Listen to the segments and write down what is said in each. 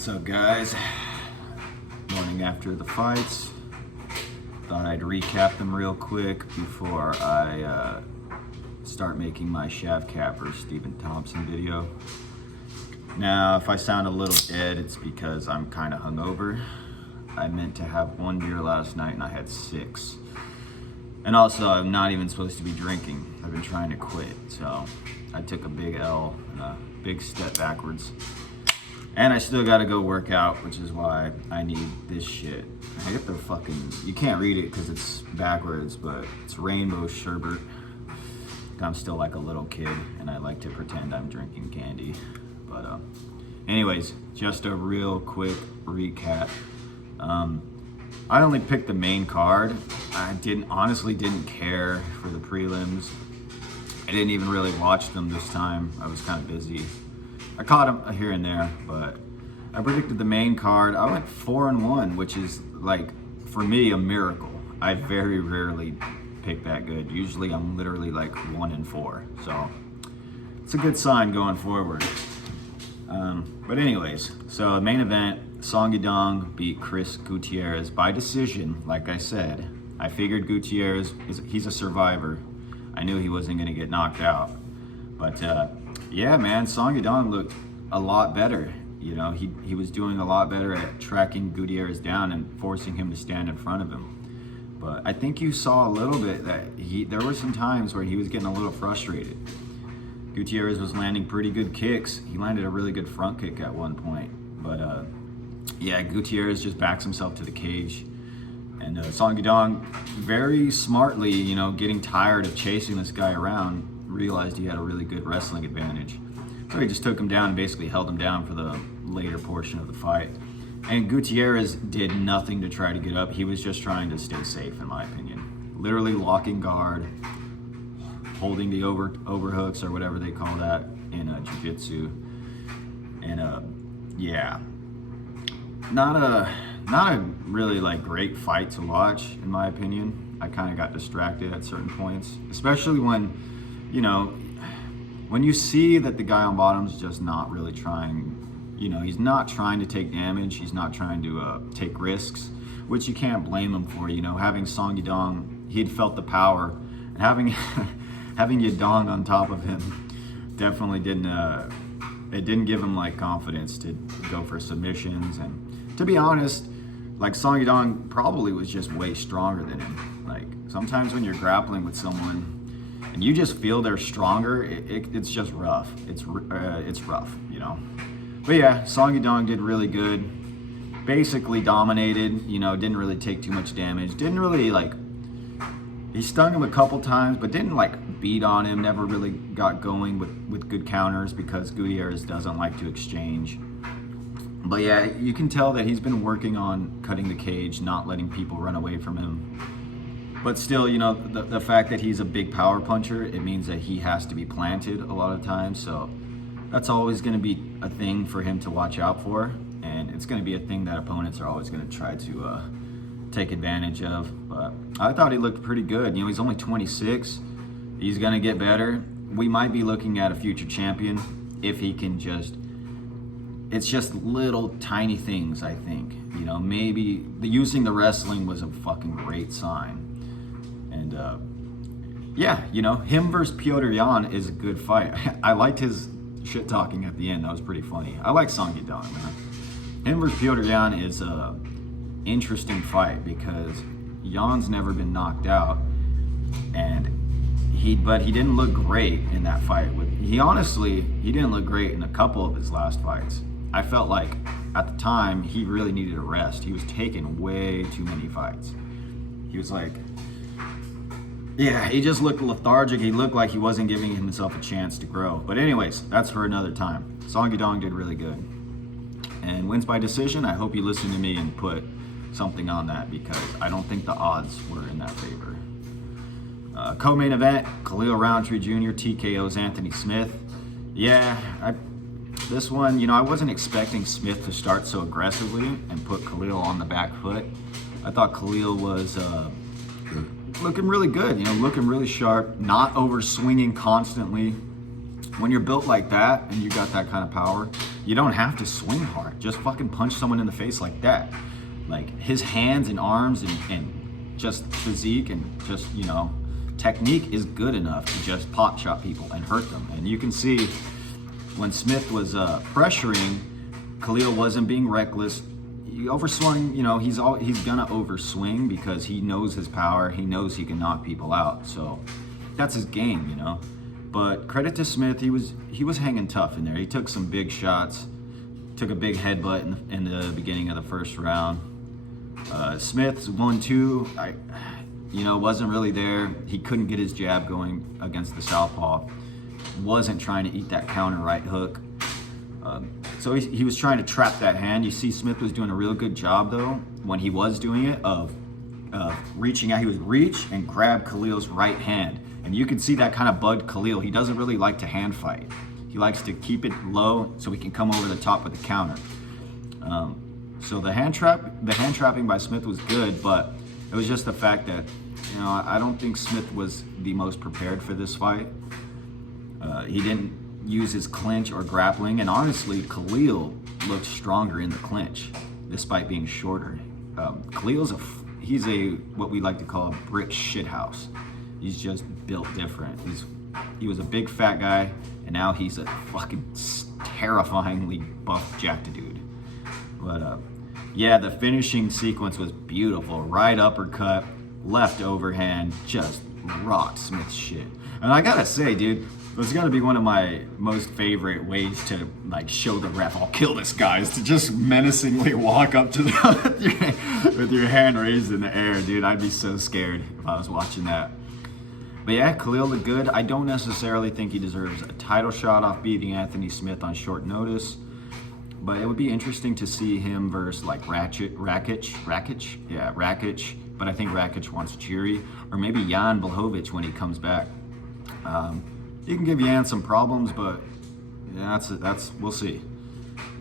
What's up, guys? Morning after the fights. Thought I'd recap them real quick before I start making my shaft capper Stephen Thompson video. Now, if I sound a little dead, it's because I'm kind of hungover. I meant to have one beer last night and I had 6. And also, I'm not even supposed to be drinking. I've been trying to quit, so I took a big L and a big step backwards. And I still gotta go work out, which is why I need this shit. I get the fucking, you can't read it because it's backwards, but it's rainbow sherbet. I'm still like a little kid and I like to pretend I'm drinking candy. But anyways, just a real quick recap. I only picked the main card. I honestly didn't care for the prelims. I didn't even really watch them this time. I was kind of busy. I caught them here and there, but I predicted the main card. I went 4-1, which is like, for me, a miracle. I very rarely pick that good. Usually I'm literally like 1-4. So it's a good sign going forward. But anyways, so the main event, Yadong beat Gutierrez by decision. Like I said, I figured Gutierrez, he's a survivor. I knew he wasn't gonna get knocked out. But yeah, man, Yadong looked a lot better. You know, he was doing a lot better at tracking Gutierrez down and forcing him to stand in front of him. But I think you saw a little bit that there were some times where he was getting a little frustrated. Gutierrez was landing pretty good kicks. He landed a really good front kick at one point. But yeah, Gutierrez just backs himself to the cage. And Yadong very smartly, you know, getting tired of chasing this guy around, realized he had a really good wrestling advantage. So he just took him down and basically held him down for the later portion of the fight. And Gutierrez did nothing to try to get up. He was just trying to stay safe, in my opinion. Literally locking guard, holding the overhooks or whatever they call that in jiu-jitsu. And yeah, not a really like great fight to watch, in my opinion. I kind of got distracted at certain points, especially when, you know, when you see that the guy on bottom's just not really trying, you know, he's not trying to take damage, he's not trying to take risks, which you can't blame him for. You know, having Yadong, he'd felt the power, and having Yadong on top of him definitely didn't give him like confidence to go for submissions. And to be honest, like Yadong probably was just way stronger than him. Like sometimes when you're grappling with someone and you just feel they're stronger, it's just rough. It's rough, you know. But yeah, Yadong did really good. Basically dominated, you know, didn't really take too much damage. Didn't really like, he stung him a couple times, but didn't like beat on him. Never really got going with good counters because Gutierrez doesn't like to exchange. But yeah, you can tell that he's been working on cutting the cage, not letting people run away from him. But still, you know, the fact that he's a big power puncher, it means that he has to be planted a lot of times. So that's always going to be a thing for him to watch out for. And it's going to be a thing that opponents are always going to try to take advantage of. But I thought he looked pretty good. You know, he's only 26. He's going to get better. We might be looking at a future champion if he can just, it's just little tiny things, I think. You know, maybe using the wrestling was a fucking great sign. And yeah, you know, him versus Petr Yan is a good fight. I liked his shit talking at the end. That was pretty funny. I like Yadong, man. Him versus Petr Yan is a interesting fight because Yan's never been knocked out, and but he didn't look great in that fight. He didn't look great in a couple of his last fights. I felt like at the time he really needed a rest. He was taking way too many fights. He was like, yeah, he just looked lethargic. He looked like he wasn't giving himself a chance to grow. But anyways, that's for another time. Yadong did really good. And wins by decision. I hope you listen to me and put something on that because I don't think the odds were in that favor. Co-main event, Khalil Roundtree Jr. TKO's Anthony Smith. Yeah, this one, you know, I wasn't expecting Smith to start so aggressively and put Khalil on the back foot. I thought Khalil was looking really good, you know, looking really sharp, not over swinging constantly. When you're built like that and you got that kind of power, you don't have to swing hard. Just fucking punch someone in the face like that. Like his hands and arms and just physique and just, technique is good enough to just pot shot people and hurt them. And you can see when Smith was pressuring, Khalil wasn't being reckless. He overswung, he's gonna overswing because he knows his power. He knows he can knock people out. So that's his game, But credit to Smith, he was hanging tough in there. He took some big shots, took a big headbutt in the beginning of the first round. Smith's 1-2, wasn't really there. He couldn't get his jab going against the southpaw. Wasn't trying to eat that counter right hook. So he was trying to trap that hand. You see Smith was doing a real good job, though, when he was doing it, of reaching out. He would reach and grab Khalil's right hand. And you can see that kind of bugged Khalil. He doesn't really like to hand fight. He likes to keep it low so he can come over the top with the counter. So the hand trapping by Smith was good, but it was just the fact that, I don't think Smith was the most prepared for this fight. He didn't use his clinch or grappling, and honestly, Khalil looked stronger in the clinch, despite being shorter. He's what we like to call a brick shithouse. He's just built different. He was a big fat guy, and now he's a fucking terrifyingly buff jacked dude. But the finishing sequence was beautiful. Right uppercut, left overhand, just rocked Smith's shit. And I gotta say, dude, it's gonna be one of my most favorite ways to show the ref I'll kill this guy, is to just menacingly walk up to them with your hand raised in the air, dude. I'd be so scared if I was watching that. But yeah, Khalil looked good. I don't necessarily think he deserves a title shot off beating Anthony Smith on short notice, but it would be interesting to see him versus Rakic. But I think Rakic wants Jiri, or maybe Jan Blachowicz when he comes back. He can give Jan some problems, but that's we'll see.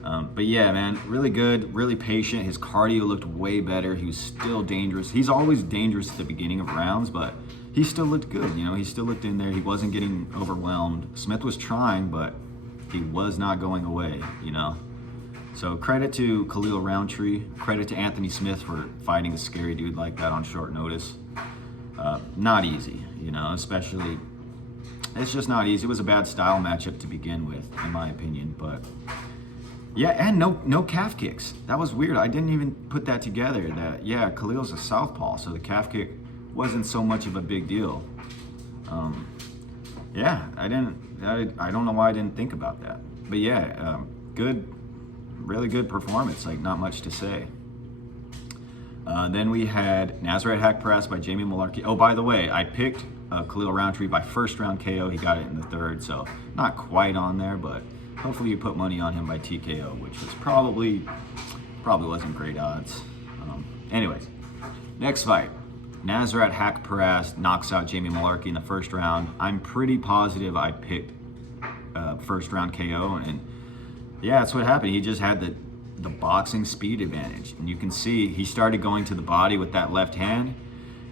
But yeah, man, really good, really patient. His cardio looked way better. He was still dangerous. He's always dangerous at the beginning of rounds, but he still looked good. He still looked in there. He wasn't getting overwhelmed. Smith was trying, but he was not going away. So credit to Khalil Roundtree. Credit to Anthony Smith for fighting a scary dude like that on short notice. Not easy, especially. It's just not easy. It was a bad style matchup to begin with, in my opinion. But yeah, and no calf kicks. That was weird. I didn't even put that together. That Khalil's a southpaw, so the calf kick wasn't so much of a big deal. I don't know why I didn't think about that. But yeah, good, really good performance. Not much to say. Then we had Nazareth hack press by Jamie Mullarkey. Oh, by the way, I picked Khalil Roundtree by first round KO. He got it in the third, so not quite on there, but hopefully you put money on him by TKO, which was probably wasn't great odds. Anyways, next fight. Nazareth hack press knocks out Jamie Mullarkey in the first round. I'm pretty positive I picked first round KO, and yeah, that's what happened. He just had the boxing speed advantage, and you can see he started going to the body with that left hand,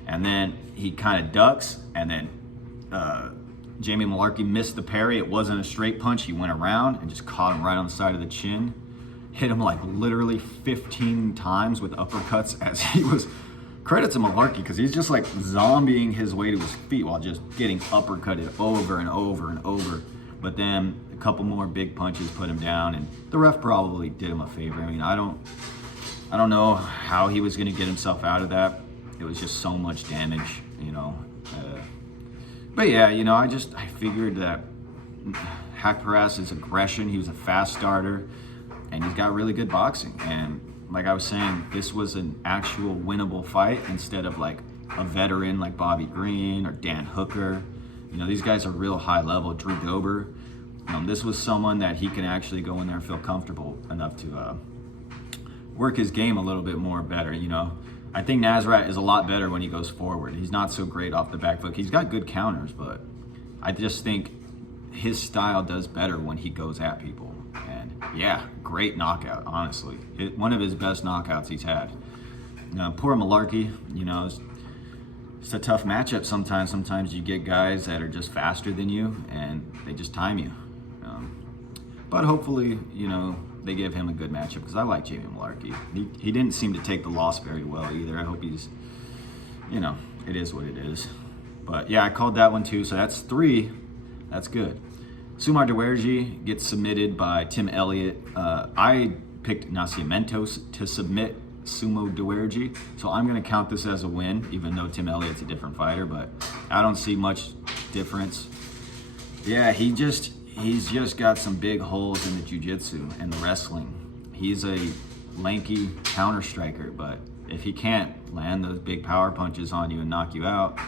and then he kind of ducks, and then Jamie Mullarkey missed the parry. It wasn't a straight punch. He went around and just caught him right on the side of the chin, hit him literally 15 times with uppercuts as he was. Credit to Mullarkey, because he's just zombieing his way to his feet while just getting uppercutted over and over and over. But then a couple more big punches put him down, and the ref probably did him a favor. I mean, I don't know how he was going to get himself out of that. It was just so much damage, But yeah, I figured that Haqparast' aggression, he was a fast starter, and he's got really good boxing. And like I was saying, this was an actual winnable fight instead of a veteran like Bobby Green or Dan Hooker. These guys are real high level. Drew Dober. This was someone that he can actually go in there and feel comfortable enough to work his game a little bit more better. I think Nazareth is a lot better when he goes forward. He's not so great off the back foot. He's got good counters, but I just think his style does better when he goes at people. And yeah, great knockout, honestly. One of his best knockouts he's had. Poor Mullarkey, it's a tough matchup sometimes. Sometimes you get guys that are just faster than you and they just time you. But hopefully, they give him a good matchup because I like Jamie Malarkey. He didn't seem to take the loss very well either. I hope he's, you know, it is what it is. But yeah, I called that one too. So that's 3. That's good. Sumar Dewerji gets submitted by Tim Elliott. I picked Nascimentos to submit Sumo Dewerji, so I'm going to count this as a win, even though Tim Elliott's a different fighter, but I don't see much difference. Yeah, he's just got some big holes in the jiu-jitsu and the wrestling. He's a lanky counter striker, but if he can't land those big power punches on you and knock you out,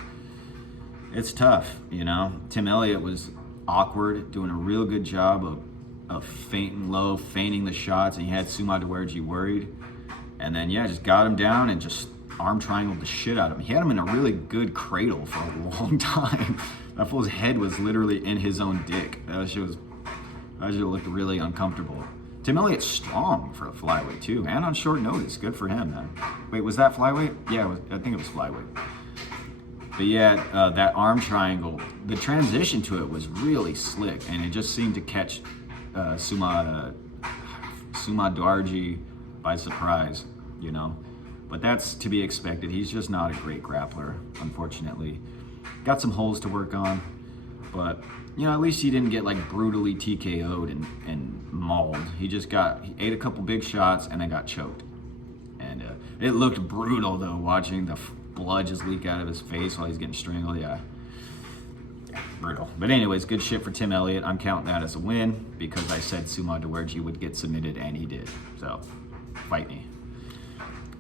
it's tough, you know. Tim Elliott was awkward, doing a real good job of feinting low, feigning the shots, and he had Sumar Dewerji worried. And then, yeah, just got him down and just arm triangled the shit out of him. He had him in a really good cradle for a long time. That fool's head was literally in his own dick. That shit looked really uncomfortable. Tim Elliott's strong for a flyweight too, and on short notice. Good for him, man. Wait, was that flyweight? Yeah, I think it was flyweight. But yeah, that arm triangle, the transition to it was really slick, and it just seemed to catch Sumar Dewerji by surprise, you know. But that's to be expected. He's just not a great grappler, unfortunately. Got some holes to work on, but you know, at least he didn't get like brutally TKO'd and mauled. He ate a couple big shots and then got choked. And it looked brutal though, watching the blood just leak out of his face while he's getting strangled. Yeah, brutal. But anyways, good shit for Tim Elliott. I'm counting that as a win because I said Sumar Dewerji would get submitted and he did. So, fight me.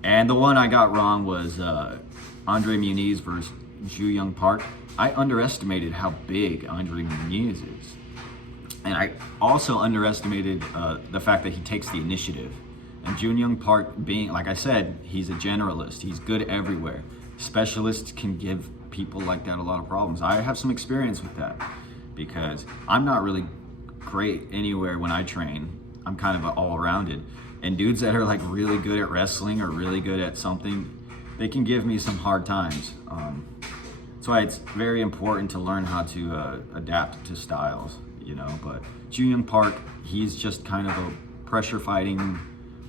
And the one I got wrong was Andre Muniz versus Ju Young Park. I underestimated how big Andre Muniz is. And I also underestimated the fact that he takes the initiative. And Ju Young Park being, like I said, he's a generalist. He's good everywhere. Specialists can give people like that a lot of problems. I have some experience with that because I'm not really great anywhere when I train. I'm kind of all-rounded. And dudes that are like really good at wrestling or really good at something, they can give me some hard times. That's why it's very important to learn how to adapt to styles, you know. But Ju Young Park, he's just kind of a pressure fighting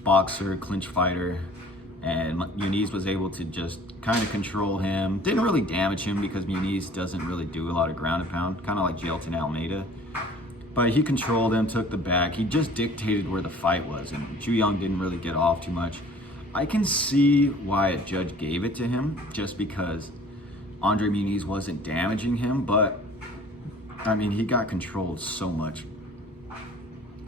boxer, clinch fighter, and Muniz was able to just kind of control him. Didn't really damage him because Muniz doesn't really do a lot of ground and pound, kind of like Jailton Almeida. But he controlled him, took the back. He just dictated where the fight was, and Ju Young didn't really get off too much. I can see why a judge gave it to him, just because Andre Muniz wasn't damaging him, but I mean, he got controlled so much.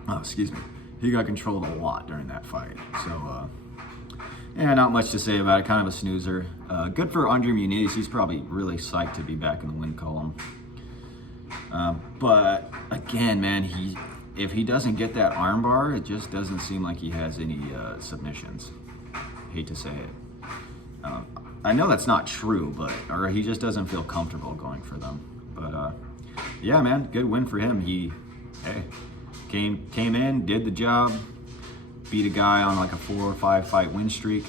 Oh, excuse me. He got controlled a lot during that fight. So, yeah, not much to say about it. Kind of a snoozer. Good for Andre Muniz. He's probably really psyched to be back in the win column. But again, man, if he doesn't get that armbar, it just doesn't seem like he has any submissions. Hate to say it. I know that's not true, or he just doesn't feel comfortable going for them. But yeah, man, good win for him. He came in, did the job, beat a guy on like a 4 or 5 fight win streak,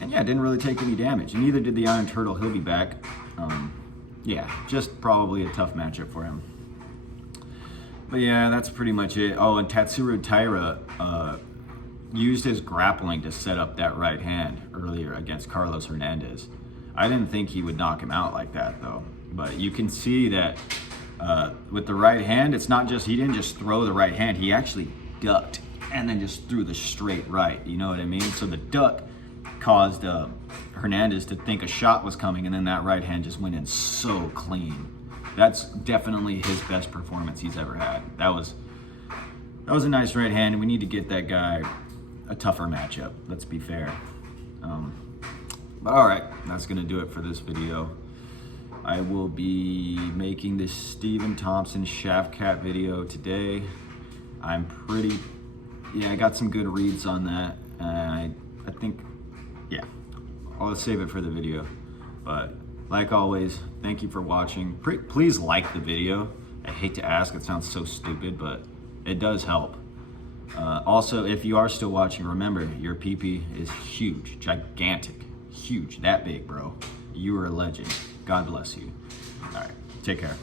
and yeah, didn't really take any damage. And neither did the Iron Turtle. He'll be back. Yeah, just probably a tough matchup for him. But yeah, that's pretty much it. Oh, and Tatsuro Taira used his grappling to set up that right hand earlier against Carlos Hernandez. I didn't think he would knock him out like that though. But you can see that with the right hand, it's not just, he didn't just throw the right hand, he actually ducked and then just threw the straight right, you know what I mean? So the duck caused Hernandez to think a shot was coming, and then that right hand just went in so clean. That's definitely his best performance he's ever had. That was a nice right hand, and we need to get that guy a tougher matchup, let's be fair. But all right, that's gonna do it for this video. I will be making this Stephen Thompson Shaft Cat video today. I got some good reads on that, and I think, yeah, I'll save it for the video. But like always, thank you for watching. Please like the video. I hate to ask, it sounds so stupid, but it does help. Also, if you are still watching, remember, your pee-pee is huge, gigantic, huge, that big, bro. You are a legend. God bless you. All right, take care.